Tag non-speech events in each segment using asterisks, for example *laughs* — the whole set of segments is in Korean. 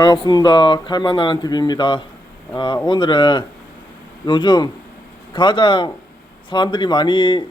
반갑습니다. 칼만나는 TV입니다. 아, 오늘은 요즘 가장 사람들이 많이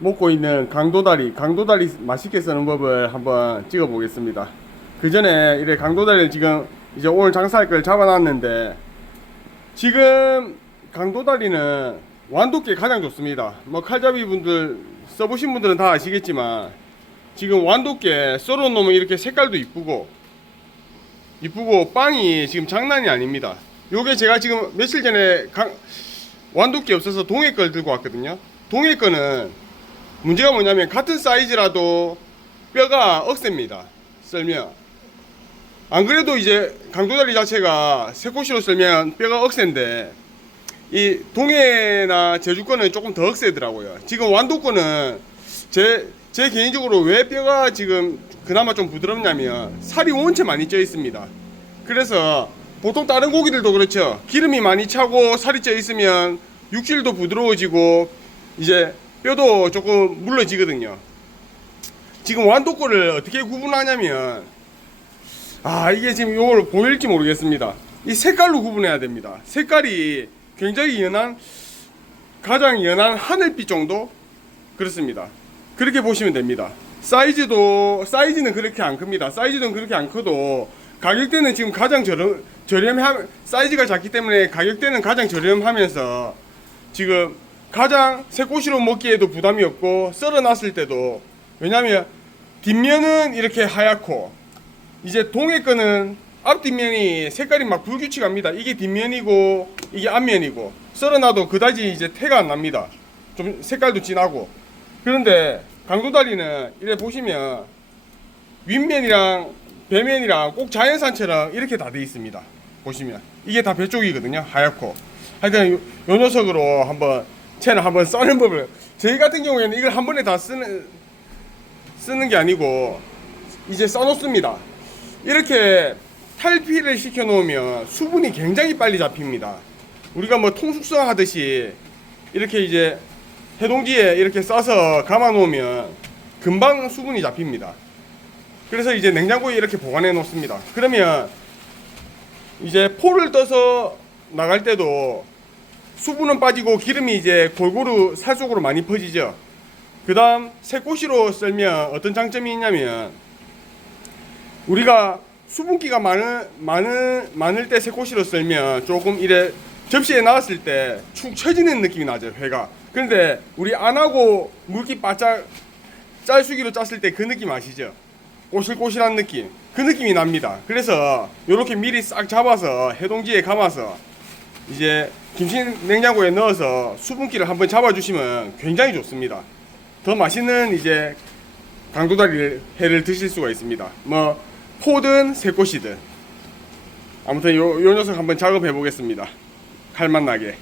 먹고 있는 강도다리, 강도다리 맛있게 쓰는 법을 한번 찍어 보겠습니다. 그 전에 이래 강도다리를 지금 이제 오늘 장사할 걸 잡아놨는데 지금 강도다리는 완도께 가장 좋습니다. 뭐 칼잡이 분들 써보신 분들은 다 아시겠지만 지금 완도께 썰어 놓으면 이렇게 색깔도 이쁘고 이쁘고 빵이 지금 장난이 아닙니다. 요게 제가 지금 며칠 전에 강, 완도끼 없어서 동해 걸 들고 왔거든요. 동해 거는 문제가 뭐냐면 같은 사이즈라도 뼈가 억셉니다. 썰면. 안 그래도 이제 강도다리 자체가 새꼬시로 썰면 뼈가 억센데 이 동해나 제주 거는 조금 더 억세더라고요. 지금 완도 거는 제, 제 개인적으로 왜 뼈가 지금 그나마 좀 부드럽냐면 살이 원체 많이 쪄 있습니다. 그래서 보통 다른 고기들도 그렇죠. 기름이 많이 차고 살이 쪄 있으면 육질도 부드러워지고 이제 뼈도 조금 물러지거든요. 지금 완도 거를 어떻게 구분하냐면 아 이게 지금 이걸 보일지 모르겠습니다. 이 색깔로 구분해야 됩니다. 색깔이 굉장히 연한 가장 연한 하늘빛 정도 그렇습니다. 그렇게 보시면 됩니다. 사이즈도 사이즈는 그렇게 안 큽니다. 사이즈는 그렇게 안 커도 가격대는 지금 가장 저렴 저렴한 사이즈가 작기 때문에 가격대는 가장 저렴하면서 지금 가장 새꼬시로 먹기에도 부담이 없고 썰어놨을 때도 왜냐면 뒷면은 이렇게 하얗고 이제 동해 거는 앞뒷면이 색깔이 막 불규칙합니다. 이게 뒷면이고 이게 앞면이고 썰어놔도 그다지 이제 태가 안 납니다. 좀 색깔도 진하고 그런데 강도다리는 이래 보시면 윗면이랑 배면이랑 꼭 자연산처럼 이렇게 다 돼 있습니다. 보시면 이게 다 배 쪽이거든요. 하얗고 하여튼 요, 요 녀석으로 한번 채널 한번 써는 법을 저희 같은 경우에는 이걸 한 번에 다 쓰는 쓰는 게 아니고 이제 써놓습니다. 이렇게 탈피를 시켜 놓으면 수분이 굉장히 빨리 잡힙니다. 우리가 뭐 통숙성 하듯이 이렇게 이제 해동지에 이렇게 싸서 감아 놓으면 금방 수분이 잡힙니다. 그래서 이제 냉장고에 이렇게 보관해 놓습니다. 그러면 이제 포를 떠서 나갈 때도 수분은 빠지고 기름이 이제 골고루 살 속으로 많이 퍼지죠. 그 다음 새꼬시로 썰면 어떤 장점이 있냐면 우리가 수분기가 많은, 많은, 많을 때 새꼬시로 썰면 조금 이래 접시에 나왔을 때 축 처지는 느낌이 나죠, 회가. 근데 우리 안 하고 물기 바짝 짤수기로 짰을 때 그 느낌 아시죠? 꼬실꼬실한 느낌. 그 느낌이 납니다. 그래서 이렇게 미리 싹 잡아서 해동지에 감아서 이제 김치 냉장고에 넣어서 수분기를 한번 잡아주시면 굉장히 좋습니다. 더 맛있는 이제 강도다리 회를 드실 수가 있습니다. 뭐 포든 새꼬시든 아무튼 요, 요 녀석 한번 작업해 보겠습니다. 칼맛 나게.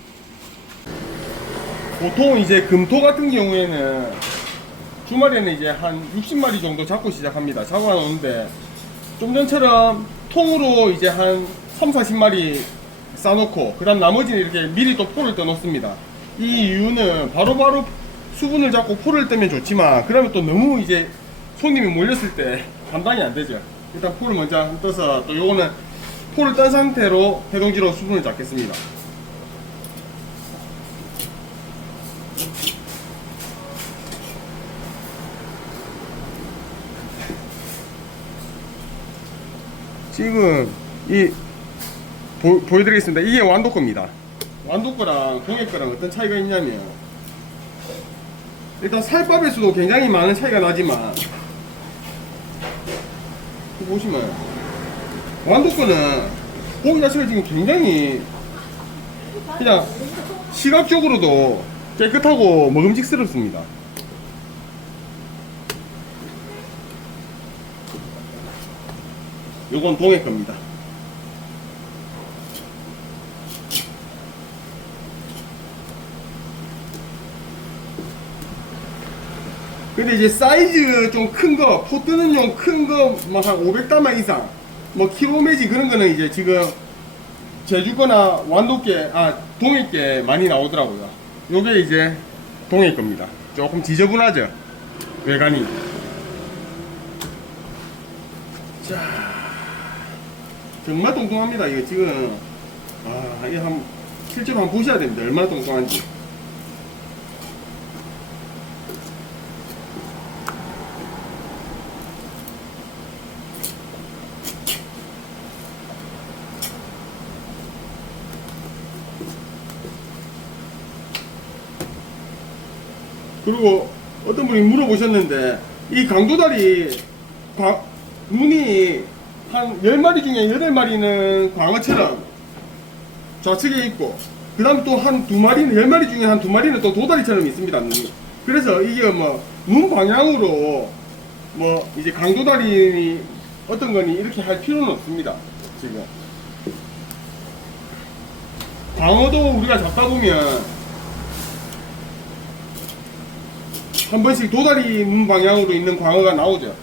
보통 이제 금토 같은 경우에는 주말에는 이제 한 60마리 정도 잡고 시작합니다. 잡아 놓는데 좀 전처럼 통으로 이제 한 3, 40마리 싸놓고 그 다음 나머지는 이렇게 미리 또 포를 떠 놓습니다. 이 이유는 바로바로 수분을 잡고 포를 뜨면 좋지만 그러면 또 너무 이제 손님이 몰렸을 때 *laughs* 감당이 안 되죠. 일단 포를 먼저 떠서 또 요거는 포를 떤 상태로 해동지로 수분을 잡겠습니다. 지금 이 보, 보여드리겠습니다. 이게 완도 겁니다. 완도 거랑 동해 거랑 어떤 차이가 있냐면 일단 살밥에서도 굉장히 많은 차이가 나지만 보시면 완도 거는 고기 자체가 지금 굉장히 그냥 시각적으로도 깨끗하고 먹음직스럽습니다. 요건 동해 겁니다. 근데 이제 사이즈 좀 큰 거, 포 뜨는 용 큰 거, 뭐 한 500다마 이상, 뭐 킬로매지 그런 거는 이제 지금 제주거나 완도께, 아, 동해께 많이 나오더라고요. 요게 이제 동해 겁니다. 조금 지저분하죠? 외관이. 자. 정말 뚱뚱합니다. 이거 지금 아 이거 한 실제로 한번 보셔야 됩니다. 얼마나 뚱뚱한지. 그리고 어떤 분이 물어보셨는데 이 강도다리 과, 눈이 한 10마리 중에 8마리는 광어처럼 좌측에 있고 그 다음에 또한 두 마리는 10마리 중에 한 두 마리는 또 도다리처럼 있습니다 눈이 그래서 이게 뭐 눈 방향으로 뭐 이제 강도다리 어떤 거니 이렇게 할 필요는 없습니다 지금 광어도 우리가 잡다 보면 한 번씩 도다리 눈 방향으로 있는 광어가 나오죠.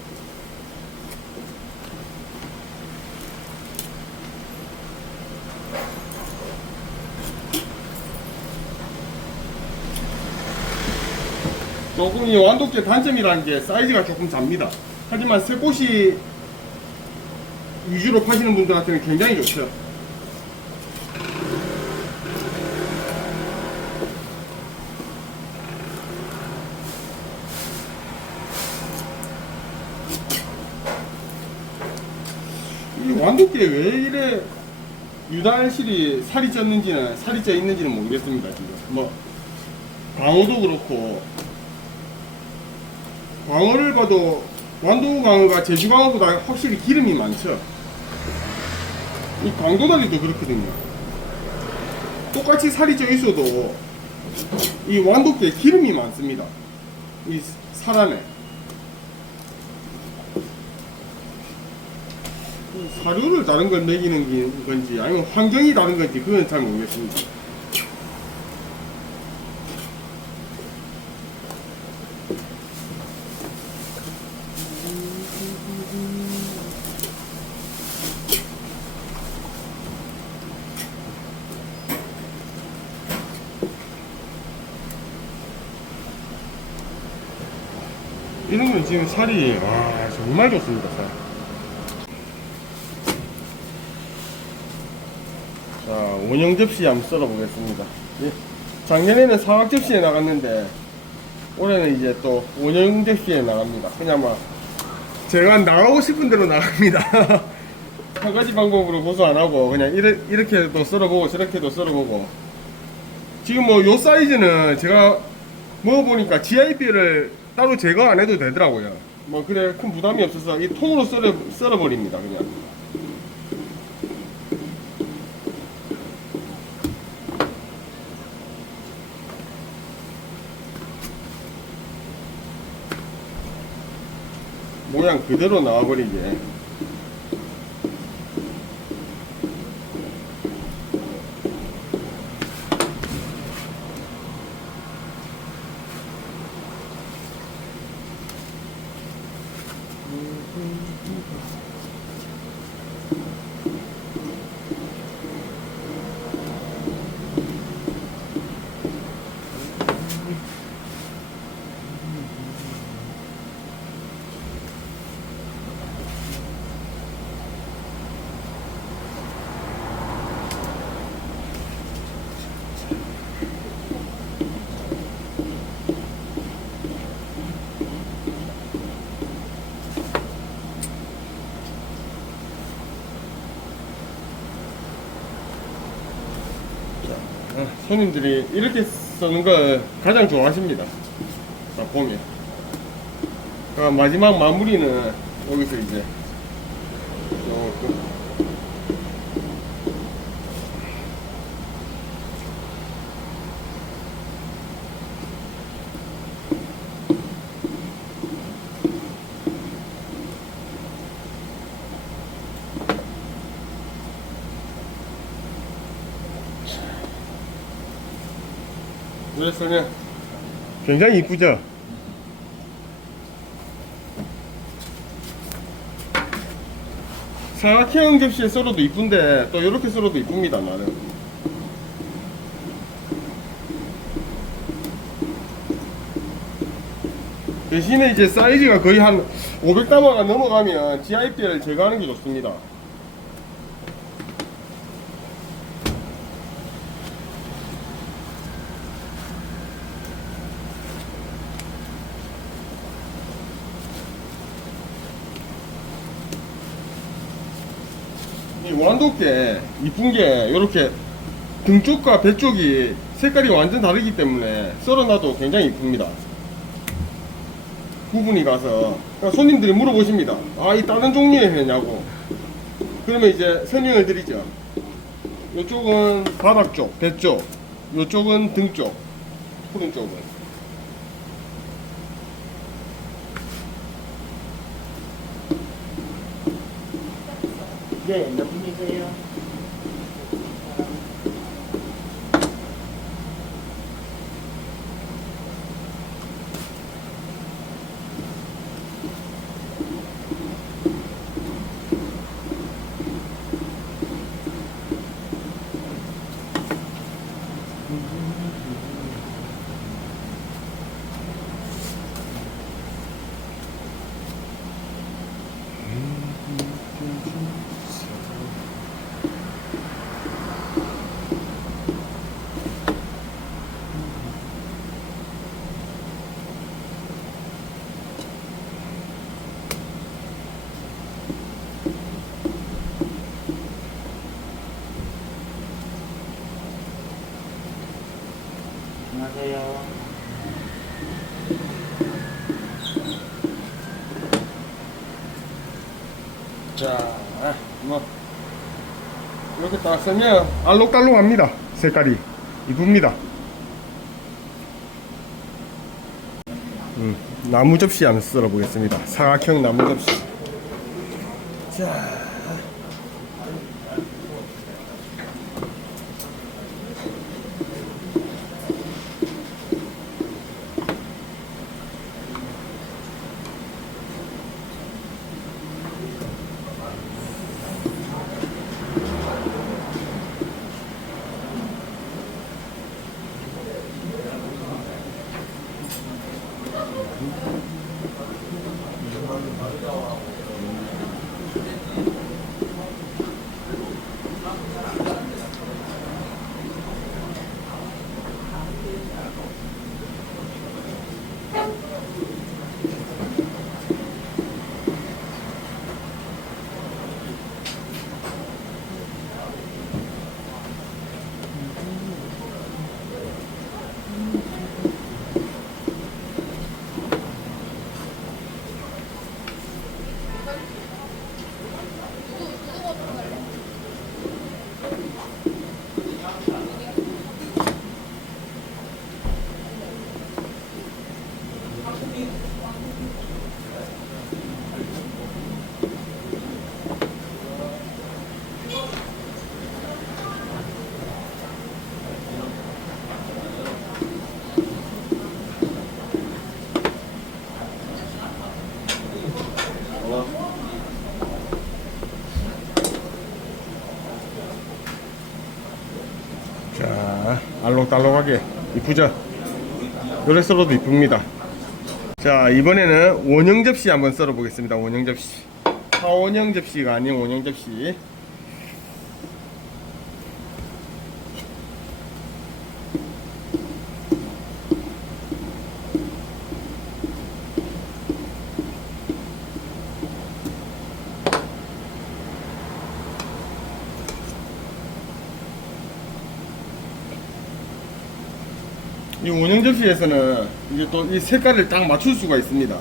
조금 이 완독제 단점이라는 게 사이즈가 조금 잡니다. 하지만 새꽃이 위주로 파시는 분들 한테는 굉장히 좋죠. 이 완독계 왜 이래 유달실이 살이 쪘는지는 살이 쪄 있는지는 모르겠습니다 지금 뭐 광어도 그렇고 광어를 봐도 완도 광어가 제주 광어보다 확실히 기름이 많죠. 이 광도다리도 그렇거든요. 똑같이 살이 쪄 있어도 이 완독계에 기름이 많습니다. 이 살 안에 사료를 다른 걸 먹이는 게- 건지 아니면 환경이 다른 건지 그건 잘 모르겠습니다. 건 지금 살이 와 정말 좋습니다 살. 자, 원형 접시 한번 썰어 보겠습니다. 예. 작년에는 사각 접시에 나갔는데 올해는 이제 또 원형 접시에 나갑니다. 그냥 막 제가 나가고 싶은 대로 나갑니다. *laughs* 한 가지 방법으로 고소 안 하고 그냥 이래, 이렇게도 썰어보고 저렇게도 썰어보고 지금 뭐 요 사이즈는 제가 먹어보니까 GIB를 따로 제거 안 해도 되더라고요. 뭐 그래 큰 부담이 없어서 이 통으로 썰어 썰어버립니다 그냥. 모양 그대로 나와버리게. 아, 손님들이 이렇게 쓰는 걸 가장 좋아하십니다. 자, 보면. 그 마지막 마무리는 여기서 이제 요거 그래서는 굉장히 이쁘죠? 사각형 접시에 썰어도 이쁜데 또 이렇게 썰어도 이쁩니다 나는 대신에 이제 사이즈가 거의 한 500담화가 넘어가면 GIP를 제거하는 게 좋습니다 이 완도께 이쁜 게 이렇게 등 쪽과 배 쪽이 색깔이 완전 다르기 때문에 썰어놔도 굉장히 이쁩니다. 구분이 가서 그러니까 손님들이 물어보십니다. 아, 이 다른 종류의 회냐고. 그러면 이제 설명을 드리죠. 이쪽은 바닥 쪽, 배 쪽, 이쪽은 등 쪽, 푸른 쪽은. 네, 몇 분이세요? 안녕하세요. 자, 뭐 이렇게 딱 쓰면 알록달록합니다. 색깔이 이쁩니다. 음, 나무 접시 한번 썰어 보겠습니다. 사각형 나무 접시. 자. 자, 알록달록하게 이쁘죠? 요래 썰어도 이쁩니다. 자, 이번에는 원형 접시 한번 썰어 보겠습니다. 원형 접시. 사원형 접시가 아닌 원형 접시. 접시에서는 이게 또 이 색깔을 딱 맞출 수가 있습니다.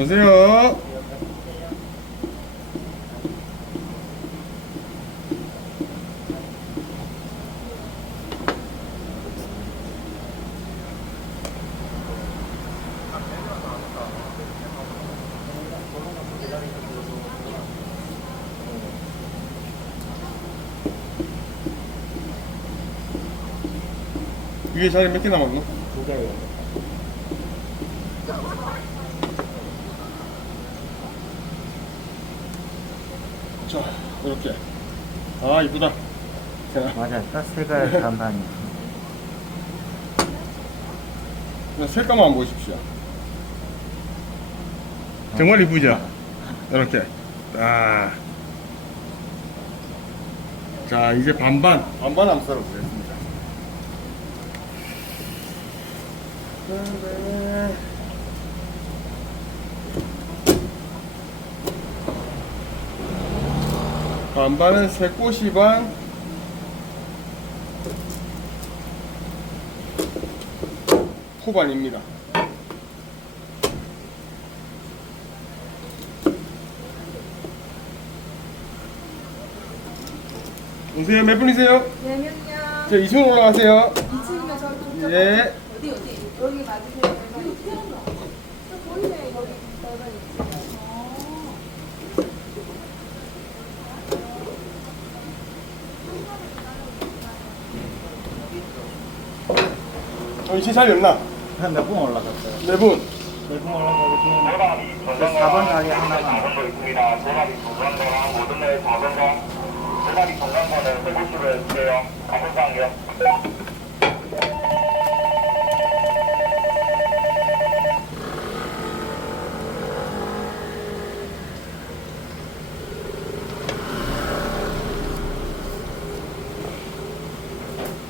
오세요. 위에 자리 몇 개 남았노? 두 개요. 자, 이렇게. 아, 이쁘다. 자, 맞아, 딱 색깔 반반이. 색감만 보십시오. 정말 이쁘죠? 이렇게. 아. 자, 이제 반반. 반반 한번 썰어보겠습니다. 반반은 새꼬시 반, 포반입니다. 오세요. 몇 분이세요? 네 명이요. 저 2층 올라가세요. 2층이요. 저 쪽. 예. 어디 어디? 여기 맞으세요. 여기 보이네. 여기 떨가 있어요. 어, 2층 자리 없나? 몇분 올라갔어요? 네 분. 몇 분 올라가고 지금 저 4번 자리 하나만.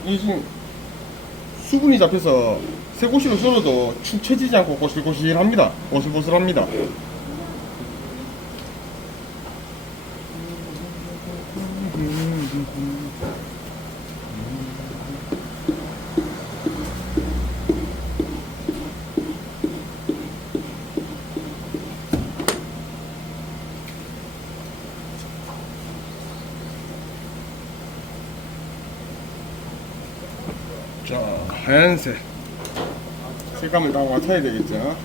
이 지금 수분이 잡혀서 새고시로 썰어도 축 처지지 않고 고슬고슬합니다. 고슬고슬합니다. 자, 하얀색. 색감을 딱 맞춰야 되겠죠.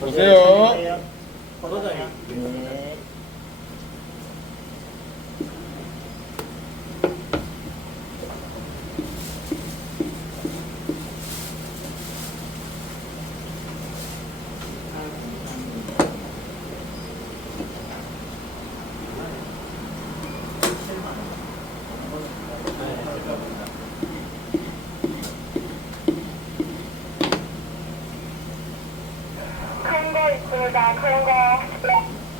보세요. 네. 큰 거 있습니다. 큰 거.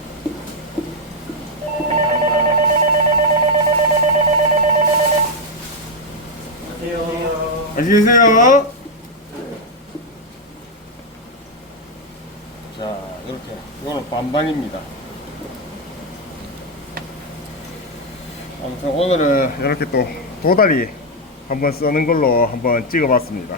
안녕하세요. 안녕히 계세요. 자, 이렇게. 반반입니다. 아무튼 오늘은 이렇게 또 도다리 한번 써는 걸로 한번 찍어봤습니다.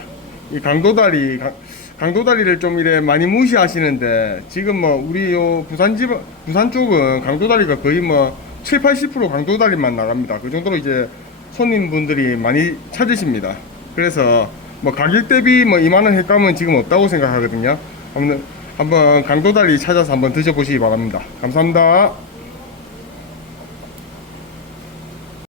이 강도다리, 강, 강도다리를 좀 이래 많이 무시하시는데 지금 뭐 우리 요 부산 집, 부산 쪽은 강도다리가 거의 뭐 7, 80% 강도다리만 나갑니다. 그 정도로 이제 손님분들이 많이 찾으십니다. 그래서 뭐 가격 대비 뭐 이만한 횟감은 지금 없다고 생각하거든요. 한번, 한번 강도다리 찾아서 한번 드셔보시기 바랍니다. 감사합니다.